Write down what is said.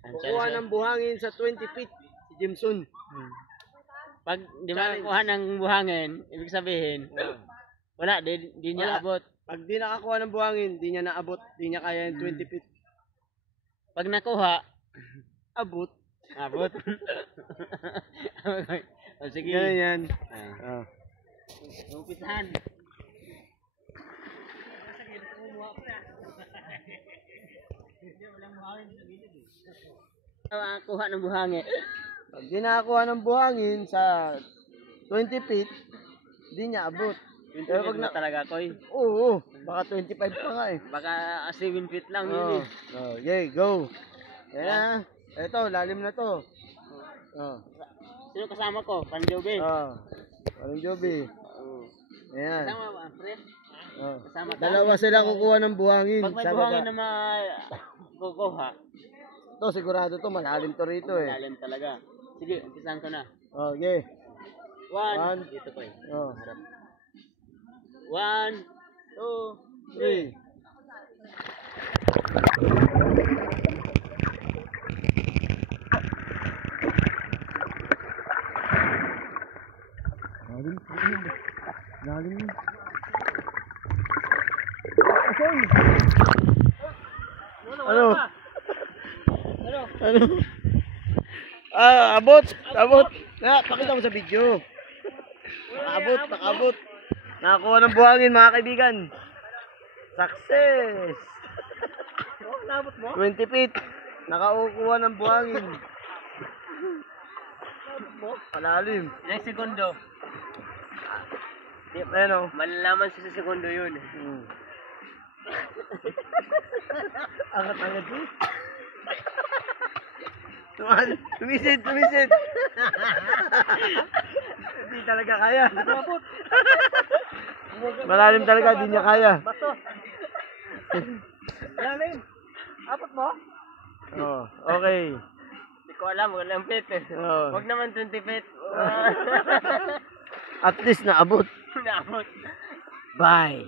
Kukuha ng buhangin sa 20 feet si Jimson. Pag di makakuha ng buhangin, ibig sabihin, wala, di niya abot. Pag di nakakuha ng buhangin, di niya naabot. Di niya kaya yung 20 feet. Pag nakuha, Abot. abot. O sige. Ganun yan. Umpisahan. Kuha ng buhangin. Pag di nakakuha ng buhangin sa 20 feet, di niya abot. Pero pag na talaga, Koy. Oo, baka 25 pa nga eh. Baka 7 feet lang yun eh. Okay, go. Yan na. Ito, lalim na to. Sino kasama ko? Panjobi. Parang Joby. Ayan. Kasama ba, pre? Kasama ka? Dalawa sila kukuha ng buhangin. Pag may sa buhangin baba. na kukuha, Ito, sigurado to, malalim to rito eh. malalim talaga. Sige, umpisahan ko na. Okay. One. Dito ko eh. Harap. 1, 2, 3. Lalim. Ano? Ano? Abot. Pakita mo sa video. Nakaabot. Nakakuha ng buhangin, mga kaibigan. Success! Nabot mo? 20 feet. Nakakuha ng buhangin. Malalim. Ilang segundo? Ano? Malalaman sa segundo yun. Angat-angat mo. Tumisid. Hindi talaga kaya. Malalim talaga, di niya kaya. Bato. Lalim. Abot mo? Okay. Hindi ko alam, walang feet eh. Huwag naman 20 feet. At least naabot. Naabot. Bye.